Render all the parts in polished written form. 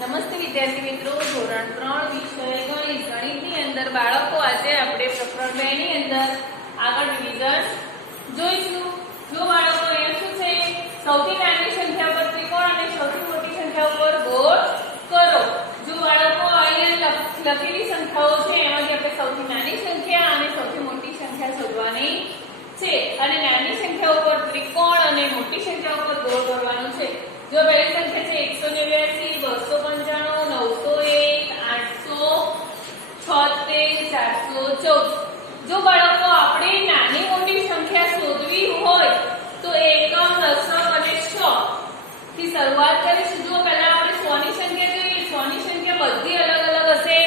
નમસ્તે વિદ્યાર્થી મિત્રો, ધોરણ 3 વિષય ગણિત. ગણિતની અંદર બાળકો આજે આપણે પ્રકરણ 2 ની અંદર આગળ ડિવિઝન જોઈશું. જો બાળકો અહીંયા શું છે, સૌથી નાની સંખ્યા પર ત્રિકોણ અને સૌથી મોટી સંખ્યા ઉપર ગોળ કરો. જો બાળકો અહીંયા લખેલી સંખ્યાઓ છે એમાંથી આપણે સૌથી નાની સંખ્યા અને સૌથી મોટી સંખ્યા શોધવાની છે અને નાની સંખ્યા ઉપર ત્રિકોણ અને મોટી સંખ્યા ઉપર ગોળ કરવાનું છે. जो पहली संख्या है 189, 295, 901, 876, 414. जो बाळको આપણે નાની મોટી સંખ્યા શોધવી હોય તો એકમ, દશક અને સો થી શરૂઆત કરીશું. જો પહેલા આપણે 100 ની સંખ્યા જોઈએ. 100 ની સંખ્યા બધી અલગ અલગ હશે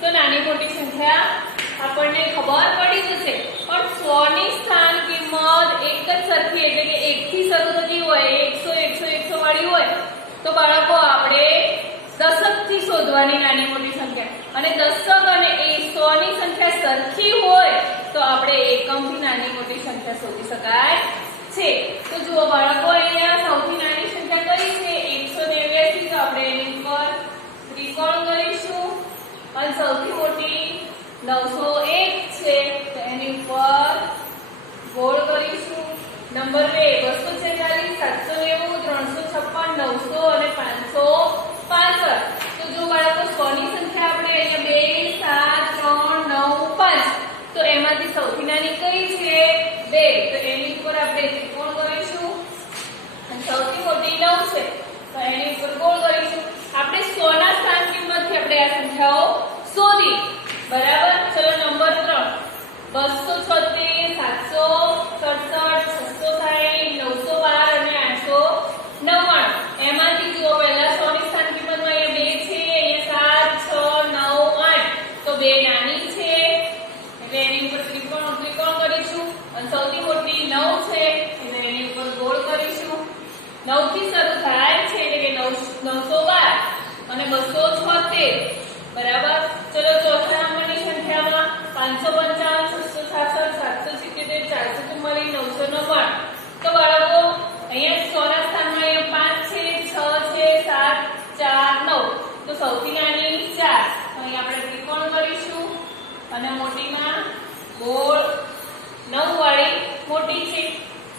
તો નાની મોટી સંખ્યા આપણને ખબર પડી જશે. પણ 100 ની સ્થાન કિંમત એક જ સરખી એટલે કે 1 થી શરૂ થતી હોય, 100 100 100 વાળી હોય તો બાળકો આપણે દશક થી શોધવાની નાની મોટી સંખ્યા, અને દશક અને 100 ની સંખ્યા સરખી હોય તો આપણે એકમ થી નાની મોટી સંખ્યા શોધી શકાય છે. તો જુઓ બાળકો, અહીંયા સૌથી નાની સંખ્યા કઈ છે 189, તો આપણે એની ઉપર ત્રિકોણ કરીશું. અને સૌથી મોટી 901 છે તો એની ઉપર ગોળ કરીશું. નંબર 2 246, 790, 356, 900 અને 565. તો જો બાળકો 100 ની સંખ્યા આપણે અહીંયા 2 7 3 9 5, તો એમાંથી સૌથી નાની કઈ છે 2, તો એની ઉપર આપણે ત્રિકોણ કરીશું. અને સૌથી મોટી 9 છે તો એની ઉપર ગોળ કરીશું. આપણે 100 ના સ્થાન કિંમતથી આપણે આ સંખ્યાઓ શોધી. બરાબર. ચલો નંબર 3 276, 767, 660, 912 અને 899. એમાંથી જુઓ પહેલા 100 ની સ્થાન કિંમતમાં અહીંયા 2 છે, અહીંયા 7 6 9 8, તો 2 નાની છે એટલે એની ઉપર ત્રિકોણ કરીશું. અને સૌથી મોટી 9 છે એટલે એની ઉપર ગોળ કરીશું. 9 થી શરૂ થાય છે એટલે કે 912 અને 276. બરાબર. ચલો ચોથા નંબરની સંખ્યામાં 555, 666, 777, 444, 999. તો બાળકો અહીંયા 100 ના સ્થાનમાં અહીંયા 5 છે, 6 છે, 7 4 9, તો સૌથી નાની 4, અહીં આપણે ત્રિકોણ કરીશું. અને મોટીમાં ગોળ 9 વાળી મોટી છે.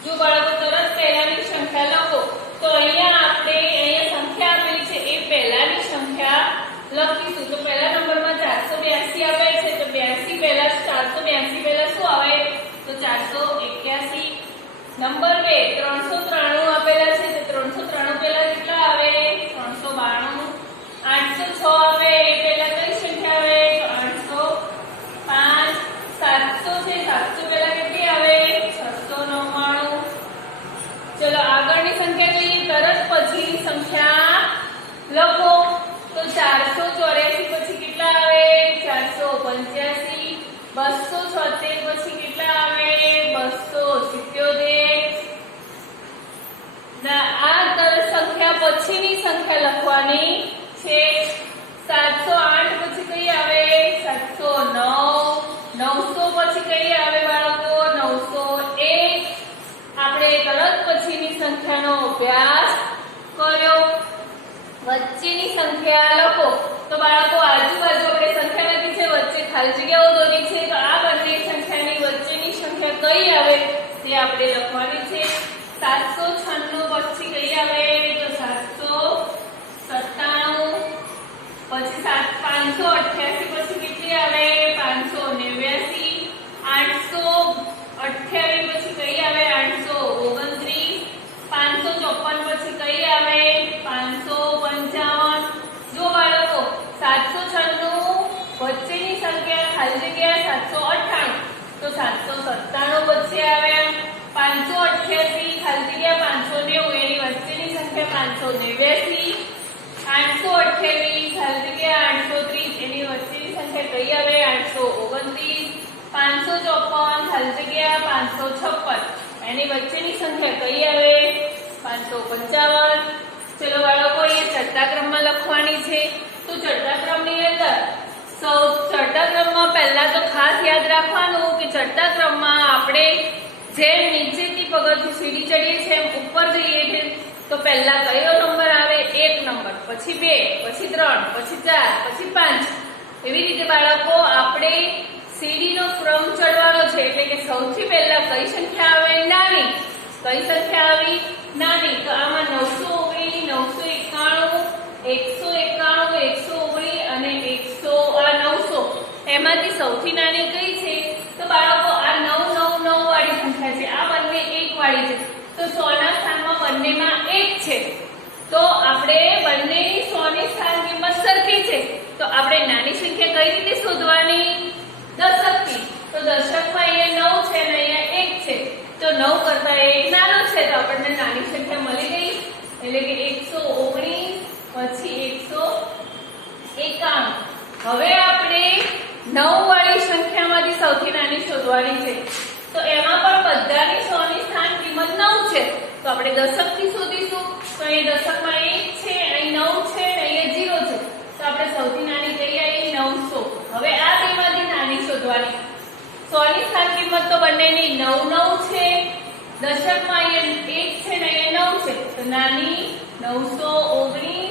જો બાળકો તરત પહેલાની સંખ્યા લખો તો અહીંયા આપણે સંખ્યા આપેલી છે એ પહેલાની સંખ્યા લખીશું. તો પહેલા નંબરમાં 482 આપે છે તો 82 પહેલા 482 પહેલા શું આવે તો 481. નંબર 2 393 આપેલા છે તો 393 પહેલા કેટલા આવે 392. 806 આવે એ પહેલા કઈ સંખ્યા આવે તો 805. 700 છે 700 પહેલા કેટલી આવે 699. ચલો આગળની સંખ્યા જોઈએ. તરત પછીની સંખ્યા લખો તો 484 પછી કેટલા આવે 485. 276 પછી કેટલા આવે 277. આ સંખ્યા પછીની સંખ્યા લખવાની છે. 708 પછી કઈ આવે 709. 900 પછી કઈ આવે બાળકો 901. આપણે તરત પછીની સંખ્યાનો અભ્યાસ કર્યો. વચ્ચેની સંખ્યા લખો તો બાળકો આજુબાજુ આપણે સંખ્યા લખી છે, વચ્ચે ખાલી જગ્યાઓ દોરી છે, તો આ બંને સંખ્યાની વચ્ચેની સંખ્યા કઈ આવે તે આપણે લખવાની છે. 796 પછી કઈ આવે તો 797. પછી 588 પછી કેટલી આવે 589. 828 પછી કઈ આવે 829. 554 પછી કઈ આવે 555. જો બાળકો 796 વચ્ચેની સંખ્યા ખાલી જગ્યા 798, તો 797 પછી આવે. 588 ખાલી જગ્યા 590 એની વચ્ચેની સંખ્યા 589. 828 ખાલી જગ્યા 830 એની વચ્ચેની સંખ્યા કઈ આવે 829. 554 ખાલી જગ્યા 556 એની વચ્ચેની સંખ્યા કઈ આવે 555. ચલો બાળકો અહીંયા ચડતા ક્રમમાં લખવાની છે. તો ચડતા ક્રમની અંદર ચડતા ક્રમમાં પહેલા તો ખાસ યાદ રાખવાનું કે ચડતા ક્રમમાં આપણે જેમ નીચેથી પગથિયું સીડી ચડીએ છીએ એમ ઉપર જઈએ છીએ તો પહેલા કયો નંબર આવે 1 નંબર. પછી 2, પછી 3, પછી 4, પછી 5. એવી રીતે બાળકો આપણે સીડીનો ક્રમ ચડવાનો છે એટલે કે સૌથી પહેલા કઈ સંખ્યા આવે નાની, કઈ સંખ્યા આવી નાની. તો આમાં 919, 991, 191, 119 અને 900 એમાંથી સૌથી નાની કઈ છે? તો બાળકો આ 999 વાળી સંખ્યા છે. આ બંને 1 વાળી છે. તો 100 ના સ્થાનમાં બંનેમાં 1 છે. તો આપણે બંનેની 100 ની સ્થાન કિંમત સરખી છે. તો આપણે નાની સંખ્યા કઈ રીતે શોધવાની? દશકથી. તો દશકમાં અહીંયા 9 છે અને અહીંયા 1 છે. તો 9 કરતા 1 નાનો છે તો આપણને નાની સંખ્યા મળી ગઈ. એટલે કે 119 પછી 151. હવે આપણે 9 વાળી સંખ્યામાંથી સૌથી નાની શોધવાની છે. તો એમાં પણ બધાની 100 ની સ્થાન કિંમત 9 છે. તો આપણે દશકથી શોધીશું. તો અહીંયા દશકમાં 1 છે, અહીં 9 છે અને અહીંયા 0 છે. તો આપણે સૌથી નાની કઈ આવી? 900. હવે આ બેમાંથી નાની શોધવાની. 100 ની સ્થાન કિંમત તો બંનેની 9 છે. દશકમાં અહીંયા 1 છે ને અહીંયા 9 છે. તો નાની 919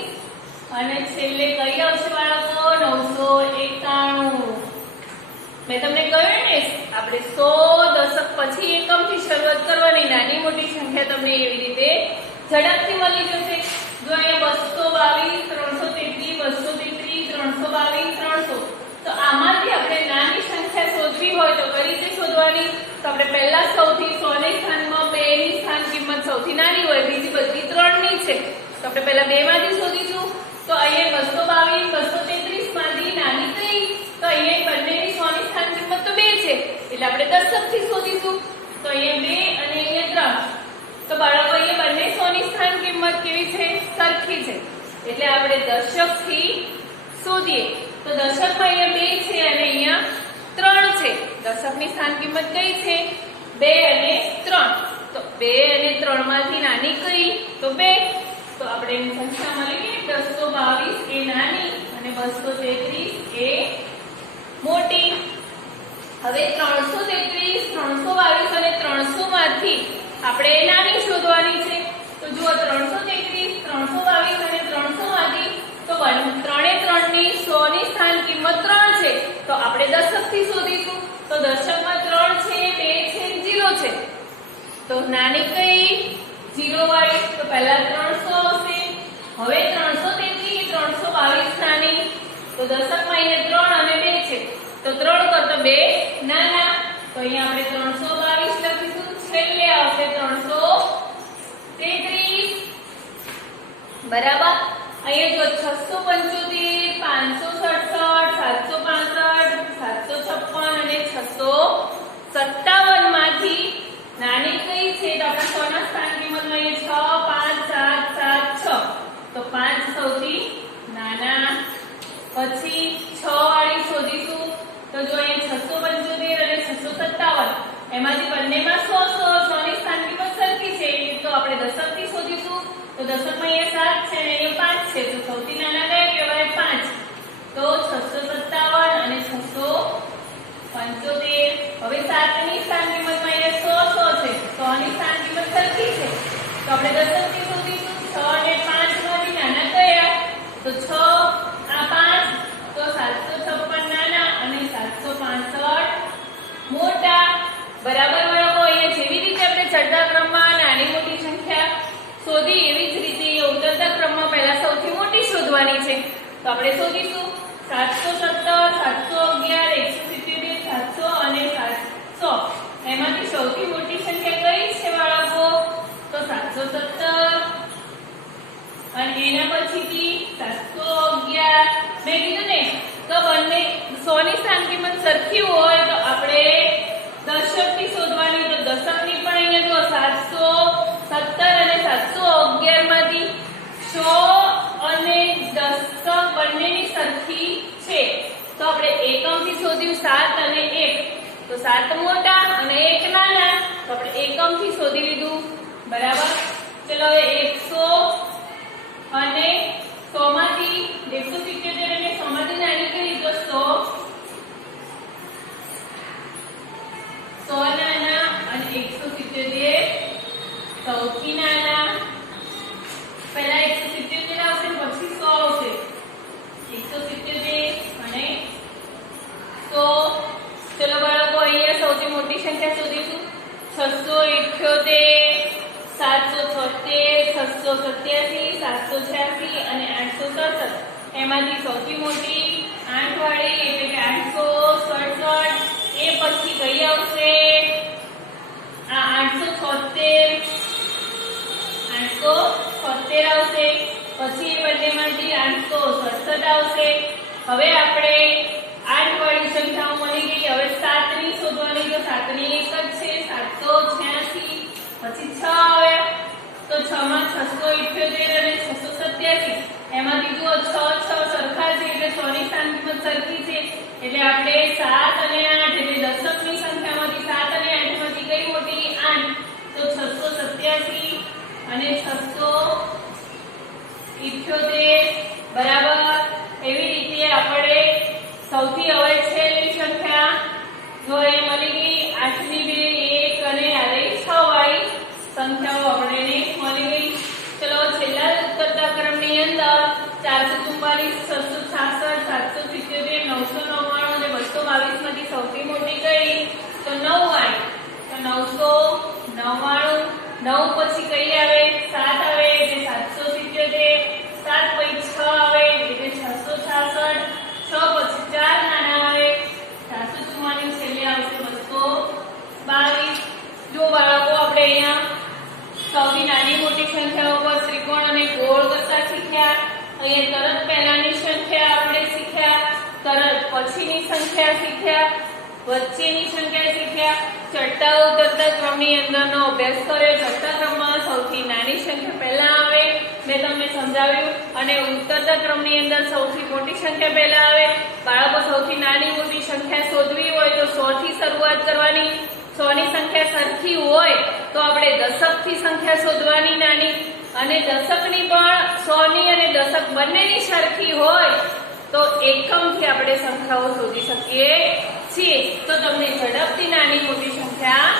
અને છેલ્લે કઈ આવશે બાળકો? 991. મેં તમને કહ્યું ને આપણે 100 દશક પછી એકમથી શરૂઆત કરવાની. નાની મોટી સંખ્યા તમને એવી રીતે ઝડપથી મળી જશે. જો અહીંયા 222, 333, 233, 322, 300. તો આમાંથી આપણે નાની સંખ્યા શોધવી હોય તો કઈ રીતે શોધવાની? તો આપણે પહેલા સૌથી 100 ની સ્થાનમાં 2 ની સ્થાન કિંમત સૌથી નાની હોય, બીજી બધી 3 ની છે. તો આપણે પહેલા 2 માંથી શોધીશું. તો અહીંયા 222, 233 માંથી નાની કઈ? તો અહીંયા બંનેની 100 ની સ્થાન કિંમત તો 2 છે. એટલે આપણે દશકથી શોધીશું. તો અહીંયા 2 અને અહીંયા 3. તો બાળકો અહીંયા બંને 100 ની સ્થાન કિંમત કેવી છે? સરખી છે. એટલે આપણે દશકથી શોધીએ. તો દશકમાં અહીંયા 2 છે અને અહીંયા 3 છે. દશકની સ્થાન કિંમત કઈ છે? 2 અને 3. તો 2 અને 3 માંથી નાની કઈ? તો 2. તો આપણે એની સંખ્યા મળી ગઈ. 222 એ નાની અને 233 એ મોટી. હવે 333, 322 અને 300 માંથી આપણે નાની શોધવાની છે. તો જુઓ 333, 322 અને 300 માંથી તો 3 ની 100 ની સ્થાન કિંમત 3 છે. તો આપણે દશકથી શોધીશું. તો દશકમાં 3 છે, 2 છે, 0 છે. તો નાની કઈ? 0 વાળી. તો પહેલા 300 હશે. હવે 333, 322 નાની. તો દશકમાં અહીંયા 3 અને 2 છે. તો 3 કરતા 2 નાના. તો અહીંયા આપણે 322 લખીશું. છેલ્લે આવશે 333. બરાબર. અહીંયા જો 675, 567, 765, 756 અને 657 માંથી નાની કઈ છે? તો આપણે 100 ના સ્થાન કિંમતમાં અહીંયા 6, 5, 7, 7, 6. તો 5 સૌથી નાના. પછી 6 વાળી શોધીશું. તો જો અહીંયા 675 અને 657 એમાંથી બંનેમાં 100 ની સ્થાન કિંમત સરખી છે. તો આપણે દશકથી શોધીશું. તો દશકમાં અહીંયા 7 છે અને અહીંયા 5 છે. તો સૌથી નાના કયા કહેવાય? 5. તો 657 અને 675. હવે 7 ની સ્થાન કિંમતમાં અહીંયા 100 છે. 100 ની સ્થાન કિંમત સરખી છે. તો આપણે દશકથી શોધીશું. 6 અને 5 માંથી નાના કયા? તો 6 આ 5. તો 756 નાના અને 765 મોટા. બરાબર બાળકો. અહીંયા જેવી રીતે આપણે ચડતા ક્રમમાં નાની મોટી સંખ્યા શોધી એવી જ રીતે ઉતરતા ક્રમમાં પહેલા સૌથી મોટી શોધવાની છે. તો આપણે શોધીશું. 717, 711, 177, 700 અને 700 એમાંથી સૌથી મોટી સંખ્યા કઈ છે બાળકો? તો 717 અને એના પછીથી 711. મેં કીધું ને તો બંને 100 ની સ્થાન કિંમત સરખી હોય તો આપણે દશકથી શોધવાની. તો દશકની પણ અહીંયા જો 717 અને 711 માંથી 100 અને દશક બંનેની સરખી છે. તો આપણે એકમથી શોધ્યું 7 અને 1. તો 7 મોટા અને 1 નાના. તો આપણે એકમથી શોધી લીધું. બરાબર. ચલો હવે 100 અને 100 માંથી 177 અને 100 માંથી નાની કરી તો 100 નાના અને 177 સૌથી નાના. પહેલા 177 આવશે પછી 100 અને 867. એમાંથી સૌથી મોટી 8 વાળી એટલે કે 867. એ પછી કઈ આવશે? આ 876 આવશે. પછી એ બંનેમાંથી 867 આવશે. હવે આપણે 8 વાળી સંખ્યાઓ મળી ગઈ. હવે 7 ની શોધવાની. તો 7 ની એક જ છે 786. પછી 6 આવ્યા. તો 6 માં 678 અને 687. એમાંથી જુઓ 6 સરખા છે એટલે 6 ની સ્થાન કિંમત સરખી છે. એટલે આપણે 7 અને 8 એટલે દશકની સંખ્યામાંથી 7 અને 8 માંથી કઈ મોટી? 8. તો 687 અને 678 બરાબર. એવી રીતે આપણે સૌથી હવે છેલ્લી સંખ્યા જો એ મળી ગઈ 8 ની બે 1 અને આ રહી 6 વાળી સંખ્યાઓ આપણને મળી ગઈ. ચલો છેલ્લા ઉતરતા ક્રમની અંદર 444 666 777 999 અને 222 માંથી સૌથી મોટી કઈ? તો 9 વાળી. તો 999. 9 પછી કઈ આવે? 7 આવે એટલે 777. 7 પછી 6 આવે એટલે 666. 6 પછી 4 નાના આવે 444. છેલ્લે આવશે 222. જો બાળકો આપણે અહીંયા સૌથી નાની મોટી સંખ્યાઓ પર ત્રિકોણ અને ગોળ કરતા શીખ્યા. અહીંયા તરત પહેલાની સંખ્યા આપણે શીખ્યા, તરત પછીની સંખ્યા શીખ્યા, વચ્ચેની સંખ્યા શીખ્યા. ચડતા ઉતરતા ક્રમની અંદરનો અભ્યાસ કર્યો. ચડતા ક્રમમાં સૌથી નાની સંખ્યા પહેલા આવે, મેં તમને સમજાવ્યું. અને ઉતરતા ક્રમની અંદર સૌથી મોટી સંખ્યા પહેલા આવે. બાળકો સૌથી નાની મોટી સંખ્યા શોધવી હોય તો 100 થી શરૂઆત કરવાની. 100 ની સંખ્યા સરખી હોય તો આપણે દશકથી સંખ્યા શોધવાની નાની. અને દશકની પણ 100 ની અને દશક બંનેની સરખી હોય તો એકમથી આપણે સંખ્યાઓ શોધી શકીએ છીએ. તો તમને ઝડપથી નાની મોટી સંખ્યા